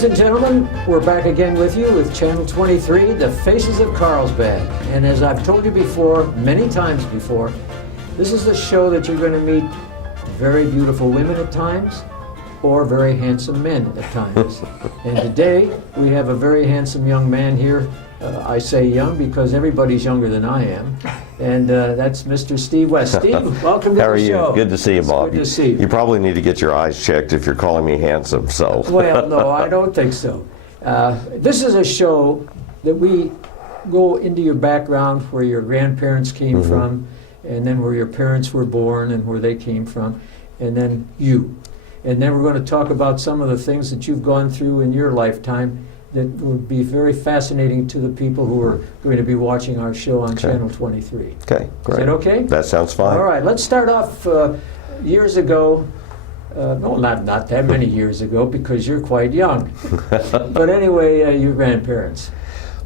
Ladies and gentlemen, we're back again with you with Channel 23, The Faces of Carlsbad. And as I've told you before, many times before, this is a show that you're going to meet very beautiful women at times, or very handsome men at times. And today, we have a very handsome young man here. I say young because everybody's younger than I am. And that's Mr. Steve West. Steve, welcome to How are the you? show. Good to see you, Bob. Good to see you. You probably need to get your eyes checked if you're calling me handsome, so. Well, no, I don't think so. This is a show that we go into your background, where your grandparents came from, and then where your parents were born and where they came from, and then you. And then we're going to talk about some of the things that you've gone through in your lifetime that would be very fascinating to the people who are going to be watching our show on Channel 23. Okay, great. Is that okay? That sounds fine. All right, let's start off years ago. No, not that many years ago, because you're quite young. But anyway, your grandparents.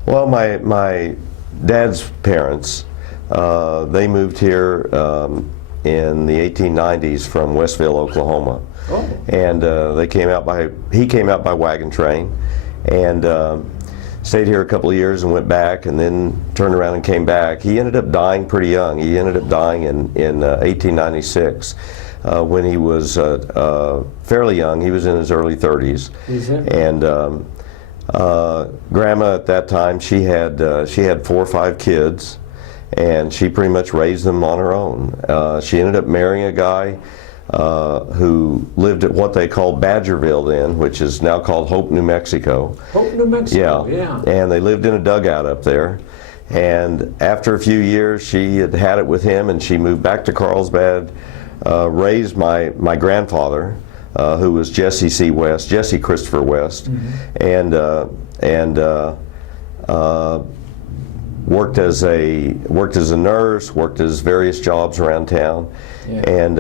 Well, my dad's parents, they moved here in the 1890s from Westville, Oklahoma. Oh. And he came out by wagon train, and stayed here a couple of years and went back, and then turned around and came back. He ended up dying pretty young. He ended up dying in 1896 when he was fairly young. He was in his early 30s. And Grandma at that time, she had 4 or 5 kids, and she pretty much raised them on her own. She ended up marrying a guy who lived at what they called Badgerville then, which is now called Hope, New Mexico. Hope, New Mexico, yeah. And they lived in a dugout up there. And after a few years, she had it with him, and she moved back to Carlsbad, raised my grandfather, who was Jesse Christopher West, and worked as a nurse, worked as various jobs around town, and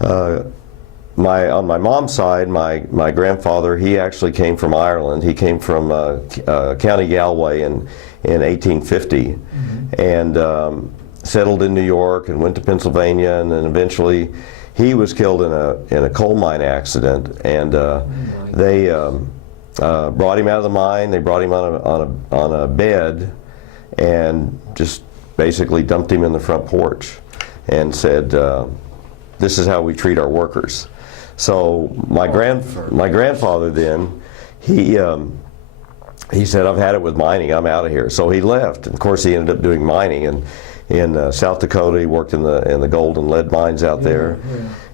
on my mom's side, my grandfather, he actually came from Ireland. He came from County Galway in 1850, and settled in New York and went to Pennsylvania, and then eventually he was killed in a coal mine accident, and they brought him out of the mine. They brought him on a bed and just basically dumped him in the front porch and said, "This is how we treat our workers." So my grandfather then, he said, "I've had it with mining. I'm out of here." So he left. And of course, he ended up doing mining in South Dakota. He worked in the gold and lead mines out there,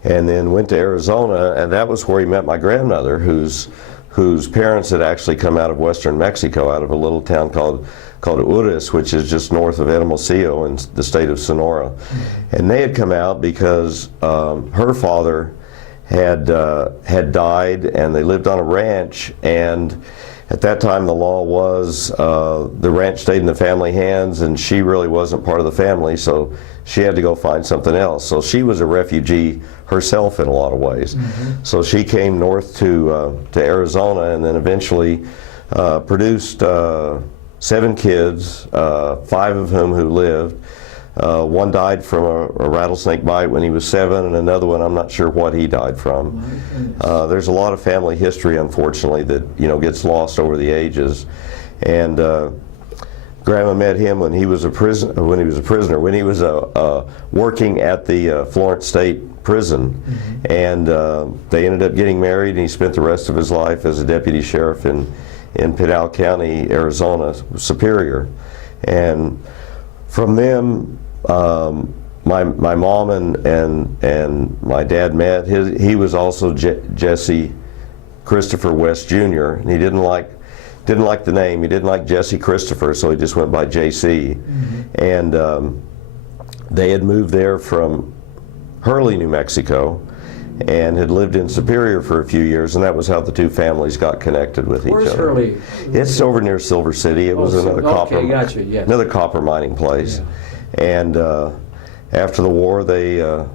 and then went to Arizona, and that was where he met my grandmother, whose parents had actually come out of western Mexico, out of a little town called Uris, which is just north of Hermosillo in the state of Sonora. And they had come out because her father had died, and they lived on a ranch, and at that time the law was the ranch stayed in the family hands, and she really wasn't part of the family, so she had to go find something else. So she was a refugee herself in a lot of ways. So she came north to Arizona, and then eventually produced 7 kids, 5 of whom who lived. One died from a rattlesnake bite when he was 7, and another one, I'm not sure what he died from. There's a lot of family history, unfortunately, that gets lost over the ages. And Grandma met him when he was a prisoner. When he was working at the Florence State Prison, and they ended up getting married. And he spent the rest of his life as a deputy sheriff in Pinal County, Arizona, Superior. And from them, my mom and my dad met. He was also Jesse Christopher West Jr. and he didn't like the name. He didn't like Jesse Christopher, so he just went by JC. And they had moved there from Hurley, New Mexico, and had lived in Superior for a few years, and that was how the two families got connected with each other. Where's Hurley? It's over near Silver City. It was another copper mining place. And after the war, during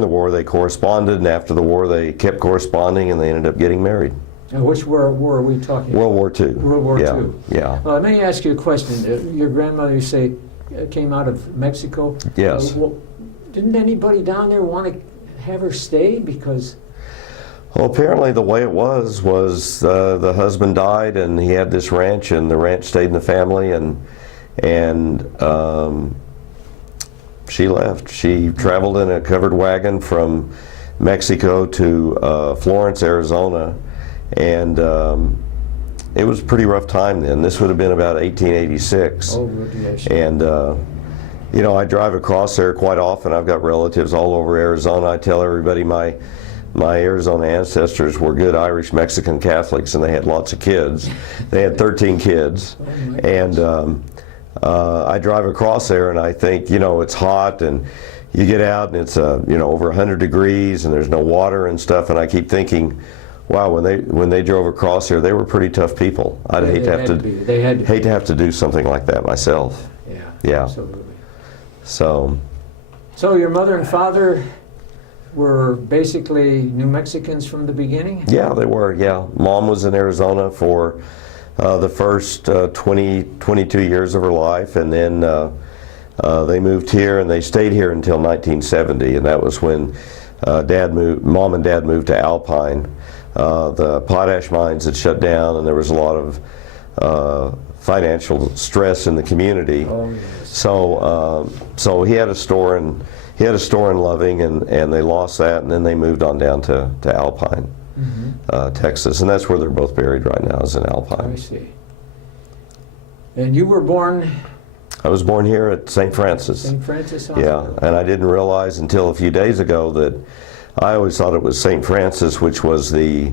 the war they corresponded, and after the war they kept corresponding, and they ended up getting married. And which war are we talking about? World War II. World War II. Yeah. Let me ask you a question. Your grandmother, you say, came out of Mexico? Yes. Didn't anybody down there want to have her stay? Because Well, apparently the way it was the husband died, and he had this ranch, and the ranch stayed in the family, and she left. She traveled in a covered wagon from Mexico to Florence, Arizona, and it was a pretty rough time then. This would have been about 1886. Oh, yes. And you know, I drive across there quite often. I've got relatives all over Arizona. I tell everybody my Arizona ancestors were good Irish Mexican Catholics, and they had lots of kids. They had 13 kids. Oh, my And I drive across there, and I think, you know, it's hot, and you get out, and it's you know, over 100 degrees, and there's no water and stuff. And I keep thinking, wow, when they drove across here, they were pretty tough people. I'd hate to have to hate to have to do something like that myself. Yeah. Yeah. Absolutely. So your mother and father were basically New Mexicans from the beginning? yeah, they were. Yeah, Mom was in Arizona for the first 22 years of her life, and then they moved here, and they stayed here until 1970, and that was when Mom and Dad moved to Alpine. The potash mines had shut down, and there was a lot of financial stress in the community. Oh, yes. So he had a store in Loving, and they lost that, and then they moved on down to Alpine, Texas, and that's where they're both buried right now, is in Alpine. I see. And you were born I was born here at St. Francis. St. Francis Yeah, Hospital? and I didn't realize until a few days ago that I always thought it was St. Francis, which was the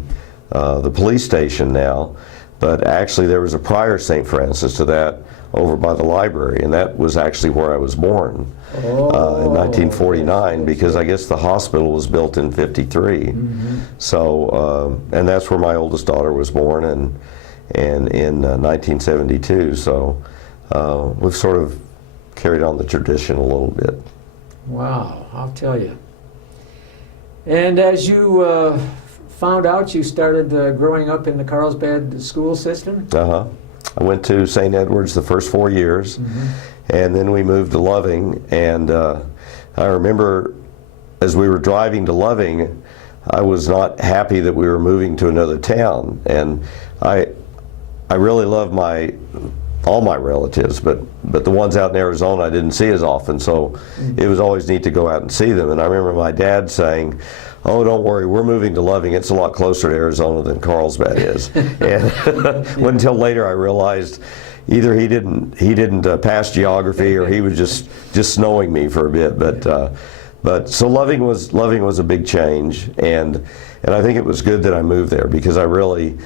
police station now, but actually there was a prior St. Francis to that over by the library, and that was actually where I was born in 1949, because I guess the hospital was built in '53. So, and that's where my oldest daughter was born, and in 1972. So we've sort of carried on the tradition a little bit. Wow, I'll tell you. And as you found out, you started growing up in the Carlsbad school system? I went to St. Edward's the first 4 years, and then we moved to Loving, and I remember as we were driving to Loving, I was not happy that we were moving to another town, and I really love all my relatives, but the ones out in Arizona I didn't see as often, so it was always neat to go out and see them. And I remember my dad saying, "Oh, don't worry, we're moving to Loving. It's a lot closer to Arizona than Carlsbad is." And wasn't until later I realized either he didn't pass geography, or he was just snowing me for a bit. But so Loving was a big change, and I think it was good that I moved there, because I really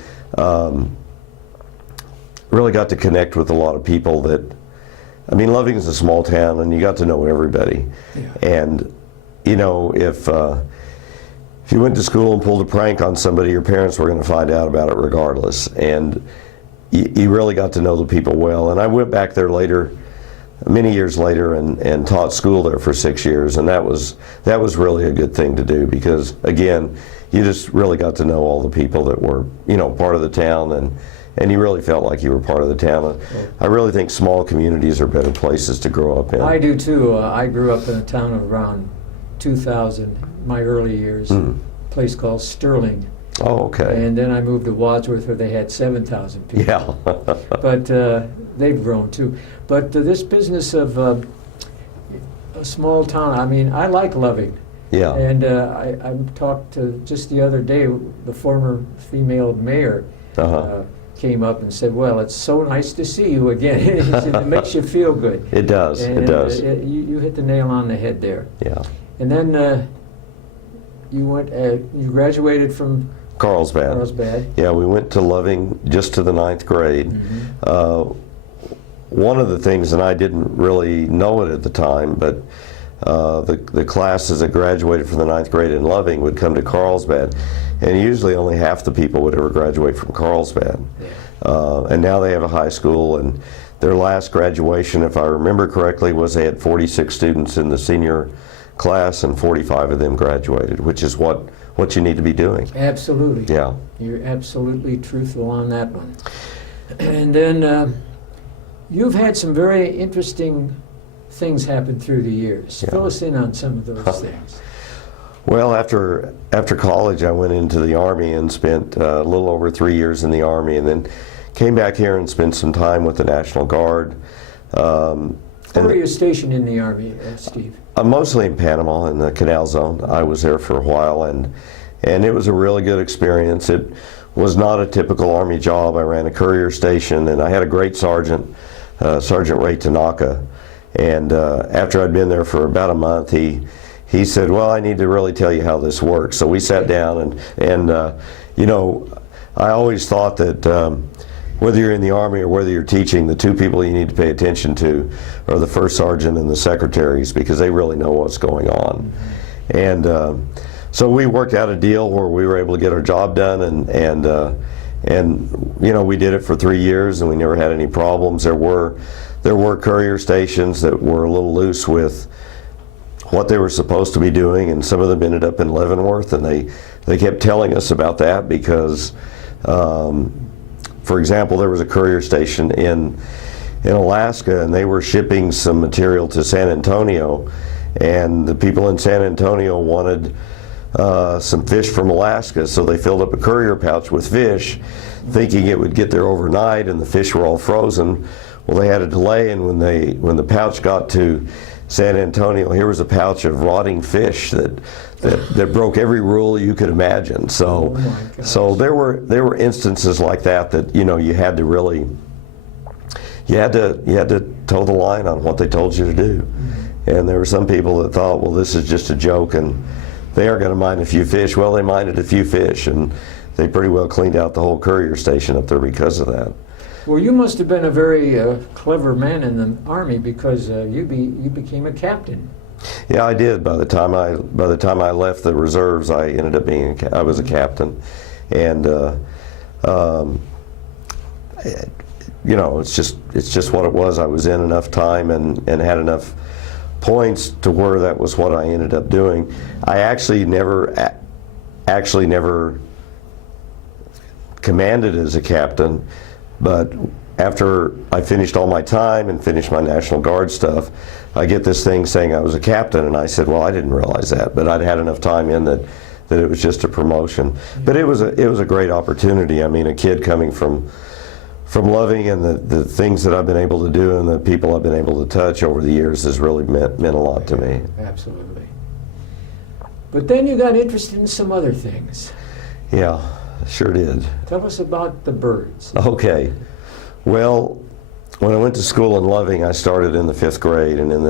got to connect with a lot of people that, I mean, Loving is a small town, and you got to know everybody. Yeah. And you know, if you went to school and pulled a prank on somebody, your parents were going to find out about it regardless. And you really got to know the people well. And I went back there later, many years later, and taught school there for 6 years, and that was really a good thing to do, because again, you just really got to know all the people that were, you know, part of the town, and you really felt like you were part of the town. I really think small communities are better places to grow up in. I do too. I grew up in a town of around 2,000, my early years, a place called Sterling. Oh, okay. And then I moved to Wadsworth, where they had 7,000 people. Yeah. But they've grown too. But this business of a small town, I mean, I like Loving. Yeah. And I talked to, just the other day, the former female mayor came up and said, "Well, it's so nice to see you again." He said, "It makes you feel good." It does. And it does. You hit the nail on the head there. Yeah. And then you graduated from Carlsbad. Carlsbad. Yeah, we went to Loving just to the 9th grade. One of the things, and I didn't really know it at the time, but the classes that graduated from the 9th grade in Loving would come to Carlsbad, and usually only half the people would ever graduate from Carlsbad. And now they have a high school, and their last graduation, if I remember correctly, was they had 46 students in the senior class, and 45 of them graduated, which is what you need to be doing. Absolutely. Yeah. You're absolutely truthful on that one. And then you've had some very interesting things happen through the years. Yeah. Fill us in on some of those things. Well, after college, I went into the Army and spent a little over 3 years in the Army, and then came back here and spent some time with the National Guard. Where were you stationed in the Army, Steve? Mostly in Panama, in the Canal Zone. I was there for a while, and it was a really good experience. It was not a typical Army job. I ran a courier station, and I had a great sergeant, Sergeant Ray Tanaka. And after I'd been there for about a month, he said, well, I need to really tell you how this works. So we sat down, and you know, I always thought that whether you're in the Army or whether you're teaching, the two people you need to pay attention to are the first sergeant and the secretaries, because they really know what's going on. And so we worked out a deal where we were able to get our job done, and you know, we did it for 3 years, and we never had any problems. There were courier stations that were a little loose with what they were supposed to be doing, and some of them ended up in Leavenworth, and they kept telling us about that because, for example, there was a courier station in Alaska, and they were shipping some material to San Antonio, and the people in San Antonio wanted some fish from Alaska, so they filled up a courier pouch with fish, thinking it would get there overnight, and the fish were all frozen. Well, they had a delay, and when the pouch got to San Antonio, here was a pouch of rotting fish that broke every rule you could imagine. So, so there were instances like that you know, you had to really you had to toe the line on what they told you to do. And there were some people that thought, well, this is just a joke, and they are going to mind a few fish. Well, they minded a few fish, and they pretty well cleaned out the whole courier station up there because of that. Well, you must have been a very clever man in the Army, because you became a captain. Yeah, I did. By the time I left the reserves, I ended up being I was a captain, and you know, it's just what it was. I was in enough time and had enough points to where that was what I ended up doing. I actually never commanded as a captain. But after I finished all my time and finished my National Guard stuff, I get this thing saying I was a captain, and I said, well, I didn't realize that, but I'd had enough time in that it was just a promotion. But it was a great opportunity. I mean, a kid coming from Loving, and the things that I've been able to do and the people I've been able to touch over the years has really meant a lot to me. Absolutely. But then you got interested in some other things. Yeah. Sure did. Tell us about the birds. Okay. Well, when I went to school in Loving, I started in the 5th grade, and in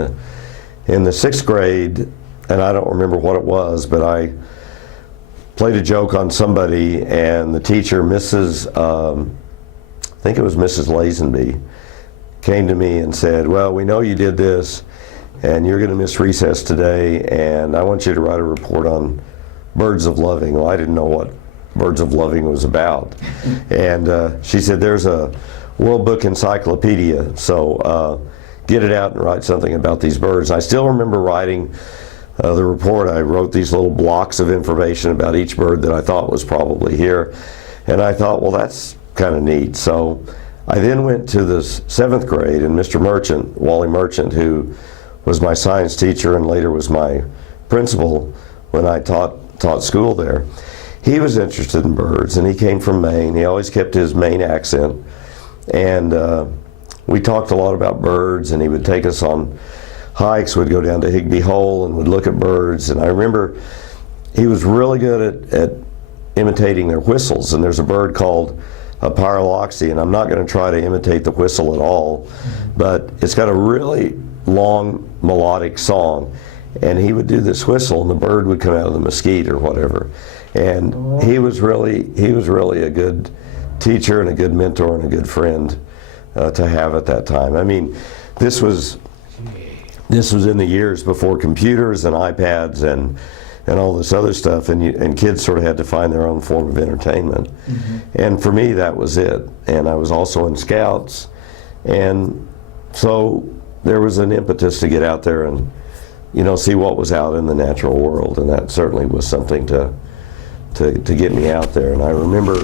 the 6th grade, and I don't remember what it was, but I played a joke on somebody, and the teacher, I think it was Mrs. Lazenby, came to me and said, well, we know you did this, and you're going to miss recess today, and I want you to write a report on Birds of Loving. Well, I didn't know what Birds of Loving was about. And she said, there's a World Book Encyclopedia, so get it out and write something about these birds. I still remember writing the report. I wrote these little blocks of information about each bird that I thought was probably here. And I thought, well, that's kind of neat. So I then went to the 7th grade, and Mr. Merchant, Wally Merchant, who was my science teacher and later was my principal when I taught school there, he was interested in birds, and he came from Maine. He always kept his Maine accent, and we talked a lot about birds, and he would take us on hikes. We'd go down to Higbee Hole and would look at birds, and I remember he was really good at imitating their whistles, and there's a bird called a Pyraloxy, and I'm not going to try to imitate the whistle at all, but it's got a really long melodic song, and he would do this whistle, and the bird would come out of the mesquite or whatever. And he was really a good teacher and a good mentor and a good friend to have at that time. I mean, this was in the years before computers and iPads and all this other stuff, and kids sort of had to find their own form of entertainment. And for me, that was it. And I was also in Scouts, and so there was an impetus to get out there and, you know, see what was out in the natural world, and that certainly was something to get me out there. And I remember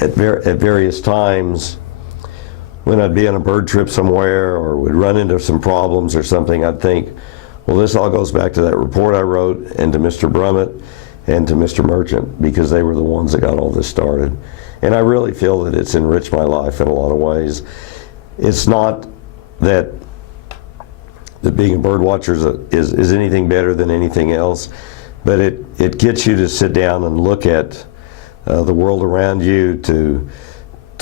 at various times when I'd be on a bird trip somewhere or would run into some problems or something, I'd think, Well, this all goes back to that report I wrote, and to Mr. Brummett and to Mr. Merchant, because they were the ones that got all this started. And I really feel that it's enriched my life in a lot of ways. It's not that being a bird watcher is anything better than anything else, but it gets you to sit down and look at the world around you, to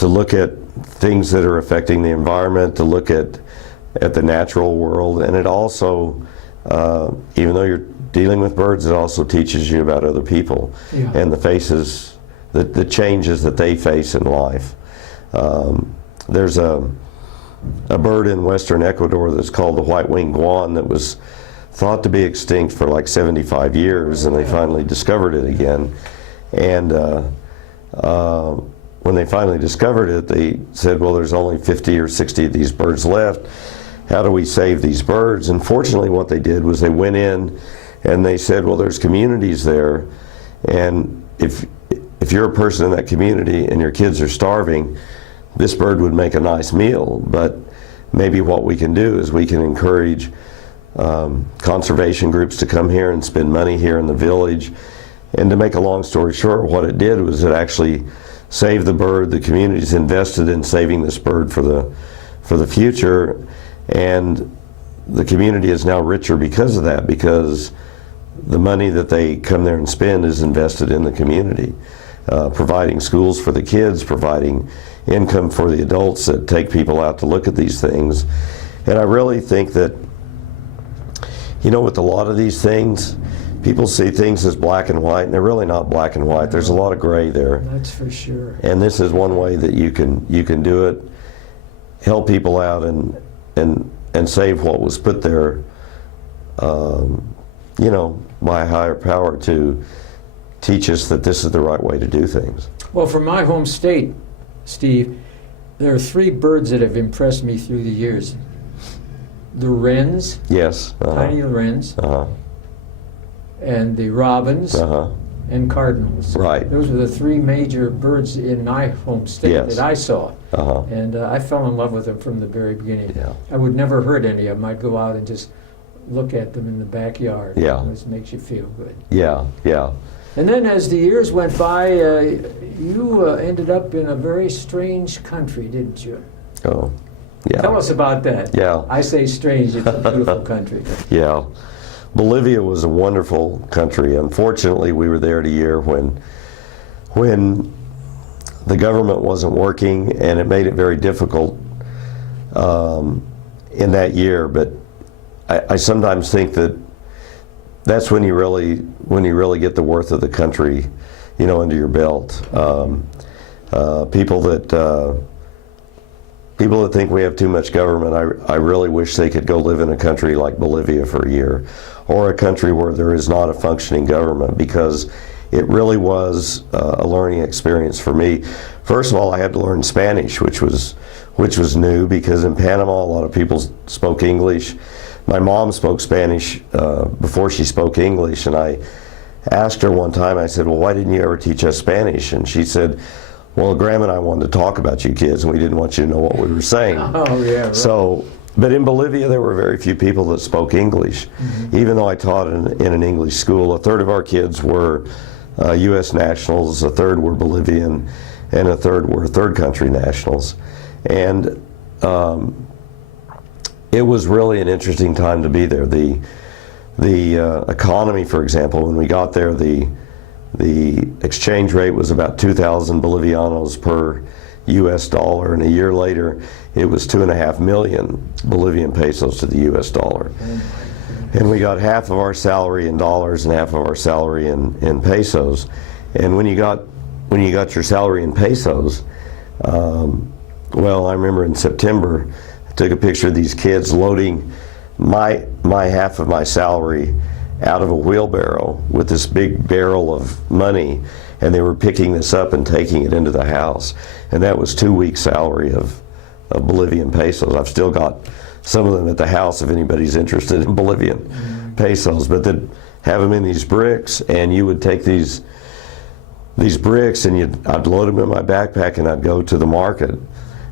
look at things that are affecting the environment, to look at the natural world. And it also, even though you're dealing with birds, it also teaches you about other people and the changes that they face in life. There's a bird in western Ecuador that's called the white-winged guan that was thought to be extinct for like 75 years, and they finally discovered it again. And when they finally discovered it, they said, well, there's only 50 or 60 of these birds left. How do we save these birds? And fortunately, what they did was they went in and they said, well, there's communities there, and if you're a person in that community and your kids are starving, this bird would make a nice meal. But maybe what we can do is we can encourage conservation groups to come here and spend money here in the village. And to make a long story short, what it did was it actually saved the bird. The community's invested in saving this bird for the future, and the community is now richer because of that, because the money that they come there and spend is invested in the community, providing schools for the kids, providing income for the adults that take people out to look at these things. And I really think that, you know, with a lot of these things, people see things as black and white, and they're really not black and white. There's a lot of gray there. That's for sure. And this is one way that you can do it, help people out, and save what was put there, you know, by a higher power to teach us that this is the right way to do things. Well, from my home state, Steve, there are three birds that have impressed me through the years. The wrens, Yes. tiny wrens, and the robins, and cardinals. Right. Those are the three major birds in my home state Yes. that I saw. And I fell in love with them from the very beginning. Yeah. I would never hurt any of them. I'd go out and just look at them in the backyard. Yeah. It makes you feel good. Yeah, yeah. And then as the years went by, you ended up in a very strange country, didn't you? Oh, yeah. Tell us about that. Yeah. I say strange, it's a beautiful country. Yeah. Bolivia was a wonderful country. Unfortunately, we were there at a year when the government wasn't working, and it made it very difficult in that year. But I sometimes think that that's when you really get the worth of the country, you know, under your belt. People that think we have too much government, I really wish they could go live in a country like Bolivia for a year, or a country where there is not a functioning government, because it really was a learning experience for me. First of all, I had to learn Spanish, which was new, because in Panama a lot of people spoke English. My mom spoke Spanish before she spoke English, and I asked her one time, I said, well, why didn't you ever teach us Spanish? And she said, well, Graham and I wanted to talk about you kids, and we didn't want you to know what we were saying. Oh, yeah, right. So, but in Bolivia, there were very few people that spoke English. Even though I taught in an English school, a third of our kids were U.S. nationals, a third were Bolivian, and a third were third country nationals. And it was really an interesting time to be there. The economy, for example, when we got there, the exchange rate was about 2,000 Bolivianos per U.S. dollar, and a year later it was 2.5 million Bolivian pesos to the U.S. dollar. And we got half of our salary in dollars and half of our salary in pesos. And when you got your salary in pesos, well, I remember in September I took a picture of these kids loading my half of my salary out of a wheelbarrow with this big barrel of money, and they were picking this up and taking it into the house. And that was 2 weeks' salary of Bolivian pesos. I've still got some of them at the house if anybody's interested in Bolivian pesos, but they'd have them in these bricks, and you would take these bricks and I'd load them in my backpack, and I'd go to the market,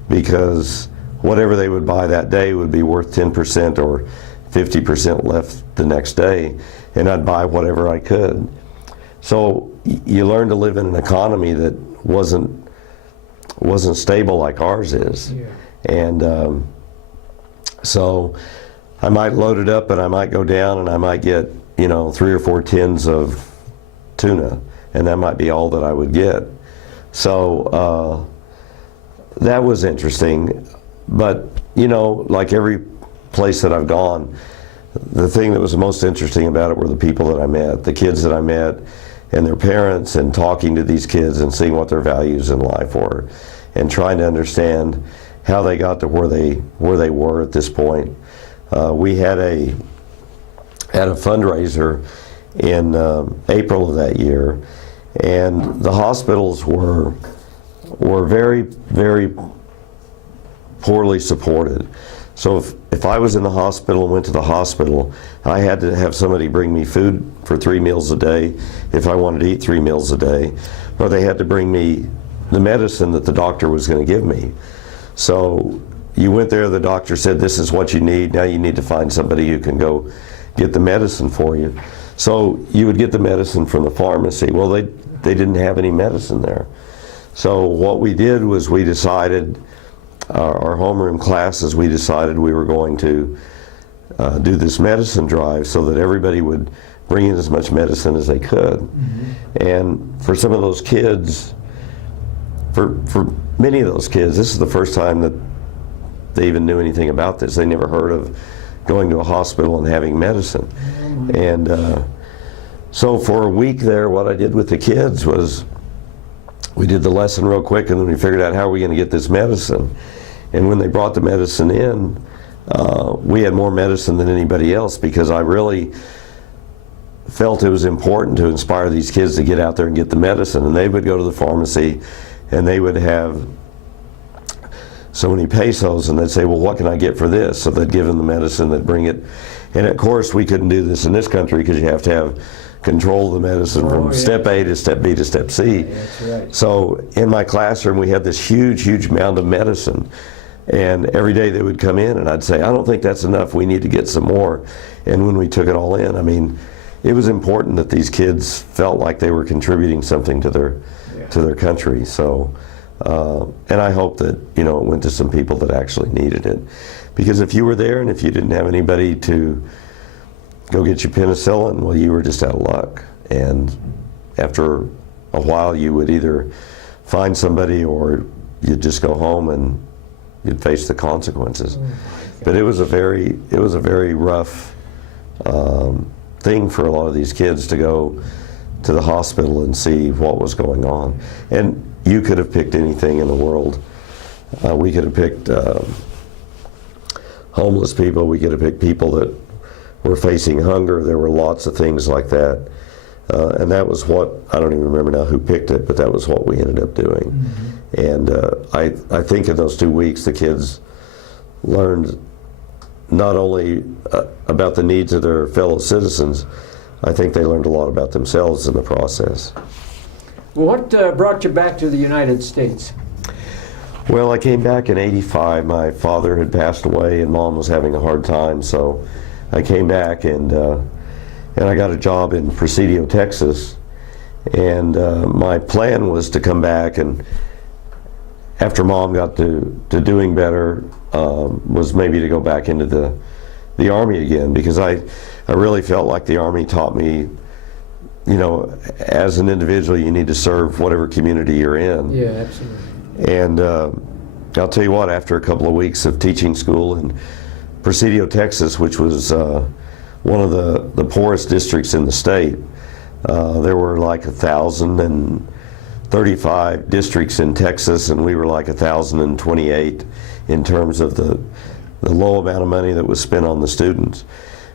because whatever they would buy that day would be worth 10% or 50% left the next day, and I'd buy whatever I could. So you learn to live in an economy that wasn't stable like ours is. Yeah. And so I might load it up and I might go down and I might get, 3 or 4 tins of tuna, and that might be all that I would get. So that was interesting. But, like every place that I've gone, the thing that was the most interesting about it were the people that I met, the kids that I met, and their parents, and talking to these kids and seeing what their values in life were, and trying to understand how they got to where they were at this point. We had a fundraiser in April of that year, and the hospitals were very, very poorly supported. So if I was in the hospital and went to the hospital, I had to have somebody bring me food for 3 meals a day if I wanted to eat 3 meals a day, or they had to bring me the medicine that the doctor was going to give me. So you went there, the doctor said, this is what you need, now you need to find somebody who can go get the medicine for you. So you would get the medicine from the pharmacy. Well, they didn't have any medicine there. So what we did was we decided, our homeroom classes, we decided we were going to do this medicine drive so that everybody would bring in as much medicine as they could. Mm-hmm. And for some of those kids, for many of those kids, this is the first time that they even knew anything about this. They never heard of going to a hospital and having medicine. Mm-hmm. And so for a week there, what I did with the kids was we did the lesson real quick, and then we figured out how are we going to get this medicine. And when they brought the medicine in, we had more medicine than anybody else, because I really felt it was important to inspire these kids to get out there and get the medicine. And they would go to the pharmacy and they would have so many pesos, and they'd say, well, what can I get for this? So they'd give them the medicine, they'd bring it. And of course we couldn't do this in this country because you have to have control of the medicine from step A to step B to step C. That's right. So in my classroom we had this huge mound of medicine, and every day they would come in and I'd say, I don't think that's enough, we need to get some more. And when we took it all in, I mean, it was important that these kids felt like they were contributing something to their country. So and I hope that it went to some people that actually needed it, because if you were there and if you didn't have anybody to go get you penicillin, well, you were just out of luck. And after a while you would either find somebody or you'd just go home and you'd face the consequences. But it was a very rough thing for a lot of these kids to go to the hospital and see what was going on. And you could have picked anything in the world. We could have picked homeless people, we could have picked people that were facing hunger. There were lots of things like that. And that was what, I don't even remember now who picked it, but that was what we ended up doing. Mm-hmm. And I think in those 2 weeks the kids learned not only about the needs of their fellow citizens, I think they learned a lot about themselves in the process. Well, what brought you back to the United States? Well, I came back in '85. My father had passed away and Mom was having a hard time, so I came back and I got a job in Presidio, Texas. And my plan was to come back, and after Mom got to doing better, was maybe to go back into the Army again, because I really felt like the Army taught me, as an individual, you need to serve whatever community you're in. Yeah, absolutely. And I'll tell you what, after a couple of weeks of teaching school in Presidio, Texas, which was one of the poorest districts in the state, there were like 1,035 districts in Texas, and we were like 1,028 in terms of the low amount of money that was spent on the students.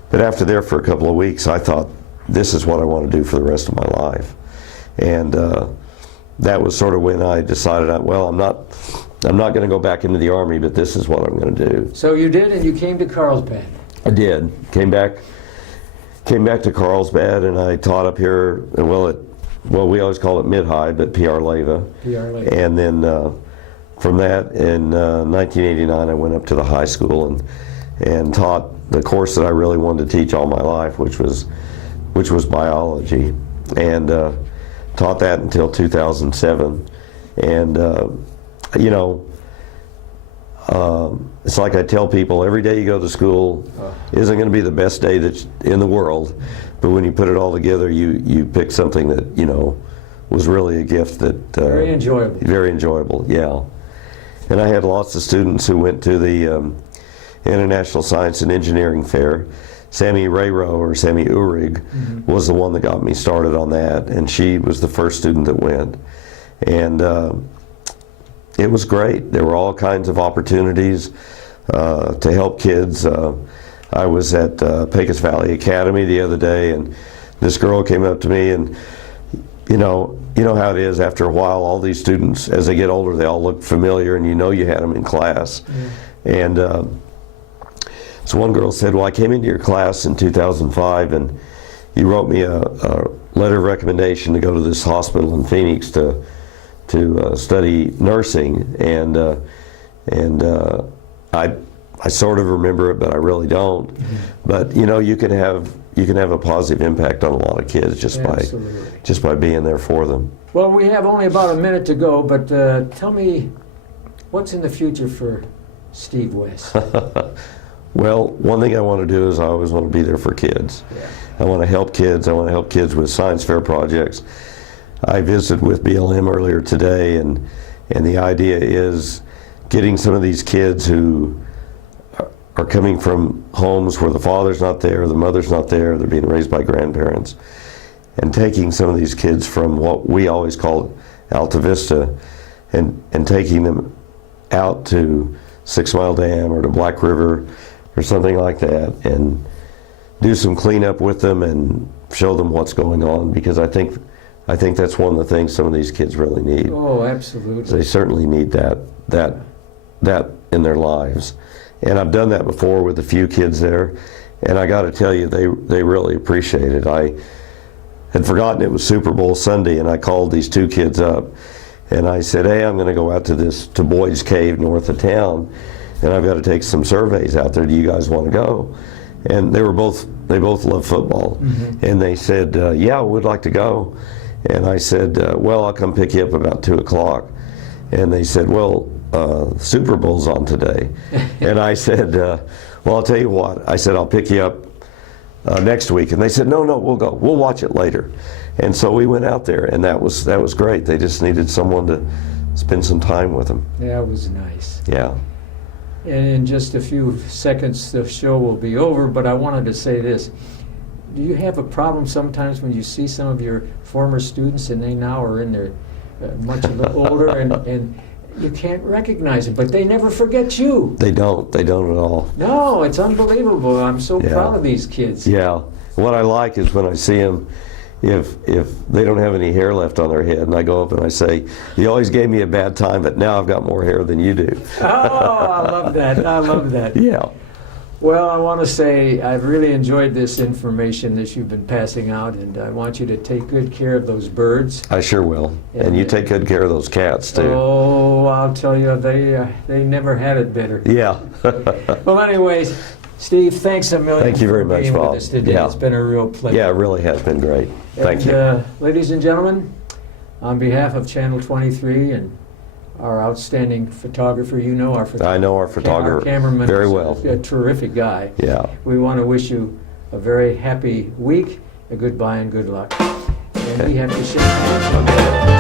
But after there for a couple of weeks, I thought, this is what I want to do for the rest of my life. And that was sort of when I decided, well, I'm not going to go back into the Army, but this is what I'm going to do. So you did, and you came to Carlsbad. I did. Came back to Carlsbad, and I taught up here. Well, we always call it mid-high, but PR Leyva. And then from that, in 1989, I went up to the high school and and taught the course that I really wanted to teach all my life, which was biology, and taught that until 2007. And you know, it's like I tell people, every day you go to school isn't going to be the best day that's in the world, but when you put it all together, you pick something that, you know, was really a gift that Very enjoyable. Very enjoyable, yeah. And I had lots of students who went to the International Science and Engineering Fair. Sammy Rayro, or Sammy Uhrig, was the one that got me started on that, and she was the first student that went. And it was great. There were all kinds of opportunities to help kids. I was at Pecos Valley Academy the other day, and this girl came up to me, and you know how it is. After a while, all these students, as they get older, they all look familiar, and you know you had them in class. And so one girl said, "Well, I came into your class in 2005, and you wrote me a letter of recommendation to go to this hospital in Phoenix to study nursing," and I sort of remember it, but I really don't. But you know, you can have a positive impact on a lot of kids just by being there for them. Well, we have only about a minute to go, but tell me, what's in the future for Steve West? Well, one thing I want to do is I always want to be there for kids. Yeah. I want to help kids. I want to help kids with science fair projects. I visited with BLM earlier today, and the idea is getting some of these kids who are coming from homes where the father's not there, the mother's not there, they're being raised by grandparents, and taking some of these kids from what we always call Alta Vista and taking them out to 6 Mile Dam or to Black River or something like that, and do some cleanup with them and show them what's going on, because I think that's one of the things some of these kids really need. Oh, absolutely. They certainly need that in their lives. And I've done that before with a few kids there, and I got to tell you, they really appreciate it. I had forgotten it was Super Bowl Sunday, and I called these two kids up, and I said, "Hey, I'm going to go out to Boyd's Cave north of town, and I've got to take some surveys out there. Do you guys want to go?" And they both love football, and they said, "Yeah, we'd like to go." And I said, "Well, I'll come pick you up about 2 o'clock." And they said, "Well, Super Bowl's on today." And I said, "Well, I'll tell you what." I said, "I'll pick you up next week." And they said, "No, we'll go. We'll watch it later." And so we went out there, and that was great. They just needed someone to spend some time with them. That was nice. Yeah. And in just a few seconds, the show will be over, but I wanted to say this. Do you have a problem sometimes when you see some of your former students and they now are in their much older and you can't recognize them, but they never forget you? They don't at all. No, it's unbelievable. I'm so proud of these kids. Yeah. What I like is when I see them, if they don't have any hair left on their head, and I go up and I say, "You always gave me a bad time, but now I've got more hair than you do." Oh, I love that. I love that. Yeah. Well, I want to say I've really enjoyed this information that you've been passing out, and I want you to take good care of those birds. I sure will. And you take good care of those cats, too. Oh, I'll tell you, they never had it better. Yeah. Well, anyways, Steve, thanks a million. Thank you very for much, being Bob. with us today. Yeah. It's been a real pleasure. Yeah, it really has been great. Thank you. Ladies and gentlemen, on behalf of Channel 23 and our outstanding photographer, our photographer. I know our photographer our cameraman very is well. A terrific guy. Yeah. We want to wish you a very happy week, a goodbye and good luck. And we have to shake hands.